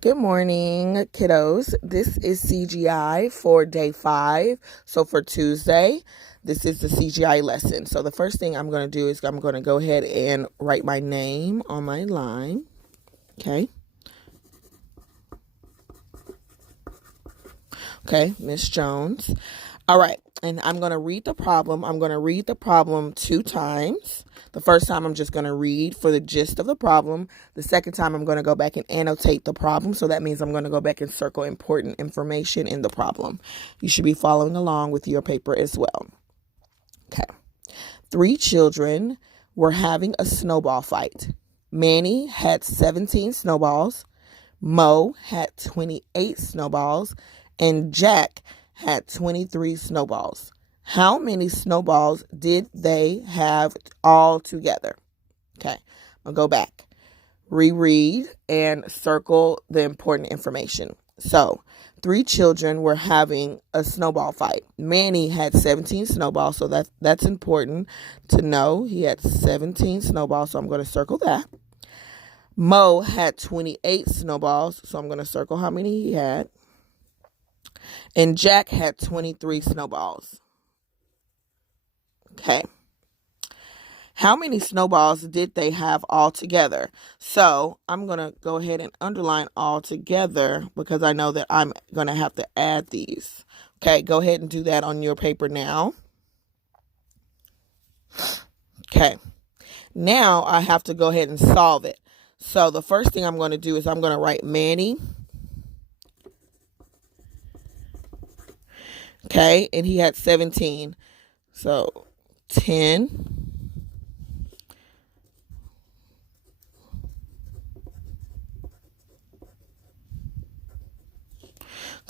Good morning, kiddos. This is CGI for day 5. So for Tuesday, this is the CGI lesson. So the first thing I'm going to do is I'm going to go ahead and write my name on my line. Okay. Okay, Miss Jones. All right, and I'm going to read the problem. I'm going to read the problem 2 times. The first time I'm just going to read for the gist of the problem. The second time I'm going to go back and annotate the problem. So that means I'm going to go back and circle important information in the problem. You should be following along with your paper as well. Okay. 3 children were having a snowball fight. Manny had 17 snowballs. Mo had 28 snowballs. And Jack had 23 snowballs. How many snowballs did they have all together? Okay, I'll go back, reread, and circle the important information. So, 3 children were having a snowball fight. Manny had 17 snowballs, so that's important to know. He had 17 snowballs, so I'm going to circle that. Mo had 28 snowballs, so I'm going to circle how many he had. And Jack had 23 snowballs. Okay. How many snowballs did they have all together? So I'm going to go ahead and underline all together because I know that I'm going to have to add these. Okay, go ahead and do that on your paper now. Okay. Now I have to go ahead and solve it. So the first thing I'm going to do is I'm going to write Manny. Okay, and he had 17. So 10.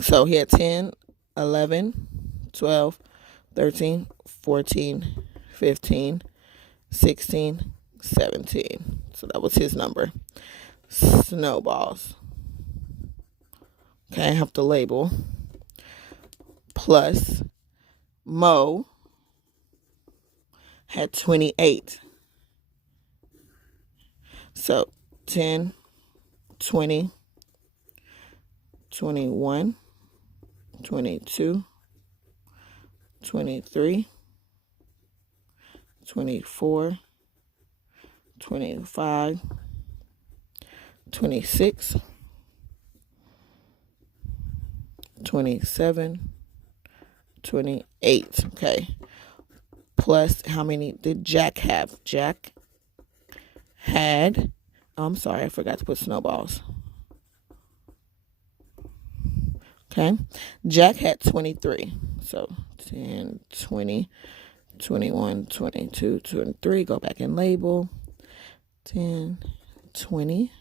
So he had 10, 11, 12, 13, 14, 15, 16, 17. So that was his number. Snowballs. Okay, I have to label. Plus Mo had 28. So 10, 20, 21, 22, 23, 24, 25, 26, 27, 28. Okay. Plus, how many did Jack have? Jack had, I'm sorry, I forgot to put snowballs. Okay. Jack had 23. So 10, 20, 21, 22, 23. Go back and label. 10, 20,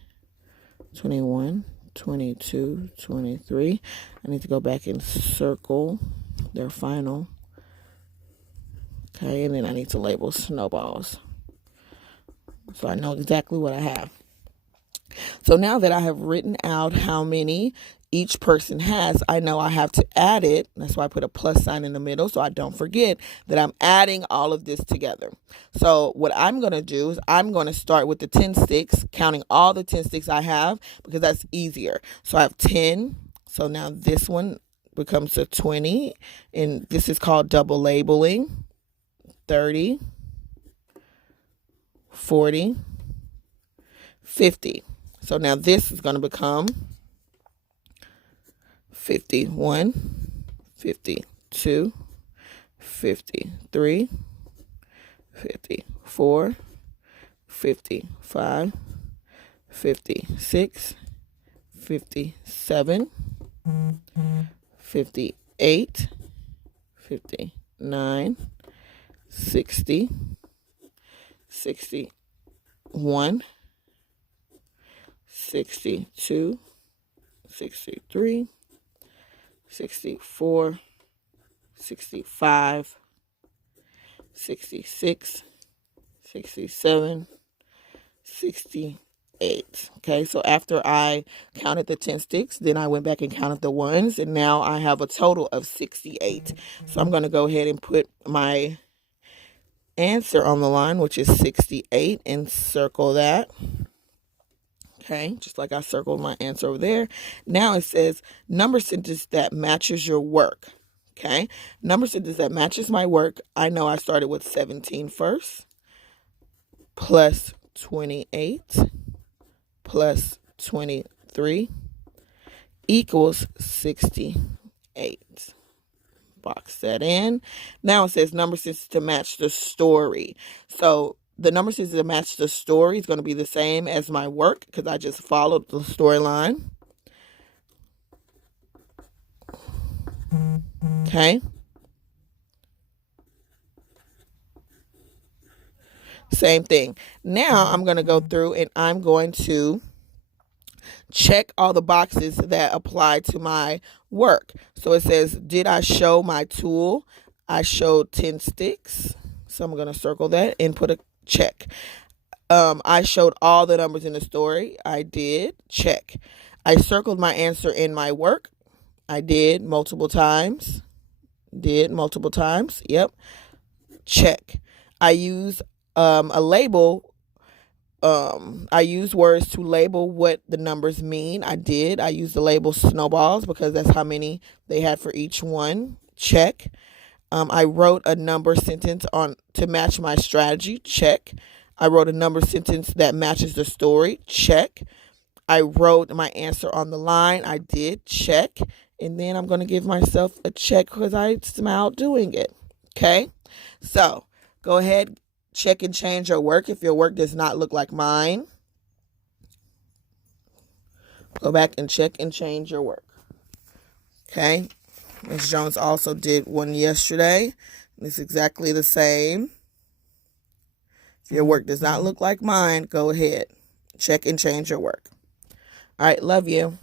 21, 22, 23. I need to go back and circle their final. Okay, and then I need to label snowballs. So I know exactly what I have. So now that I have written out how many each person has, I know I have to add it. That's why I put a plus sign in the middle so I don't forget that I'm adding all of this together. So what I'm going to do is I'm going to start with the 10 sticks, counting all the 10 sticks I have because that's easier. So I have 10. So now this one becomes a 20, and this is called double labeling. 30, 40, 50. So now this is going to become 51, 52, 53, 54, 55, 56, 57, 58, 59, 60, 61, 62, 63, 64, 65, 66, 67, 68. Okay, so after I counted the 10 sticks, then I went back and counted the ones, and now I have a total of 68. So I'm going to go ahead and put my answer on the line, which is 68, and circle that. Okay, just like I circled my answer over there. Now it says number sentence that matches your work. Okay, number sentence that matches my work. I know I started with 17 first, plus 28 plus 23 equals 68. Box that in. Now it says number sentence to match the story. So the number sentence to match the story is going to be the same as my work because I just followed the storyline. Okay. Same thing. Now I'm going to go through and I'm going to check all the boxes that apply to my work. So it says, did I show my tool? I showed 10 sticks. So I'm going to circle that and put a check. I showed all the numbers in the story. I did. Check. I circled my answer in my work. I did multiple times. Did multiple times. Yep. Check. I use a label. I use words to label what the numbers mean. I did. I used the label snowballs because that's how many they had for each one. Check. I wrote a number sentence on to match my strategy. Check. I wrote a number sentence that matches the story. Check. I wrote my answer on the line. I did. Check. And then I'm going to give myself a check because I smiled doing it. Okay. So go ahead, check and change your work. If your work does not look like mine, go back and check and change your work. Okay. Ms. Jones also did one yesterday. It's exactly the same. If your work does not look like mine, go ahead, check and change your work. All right. Love you.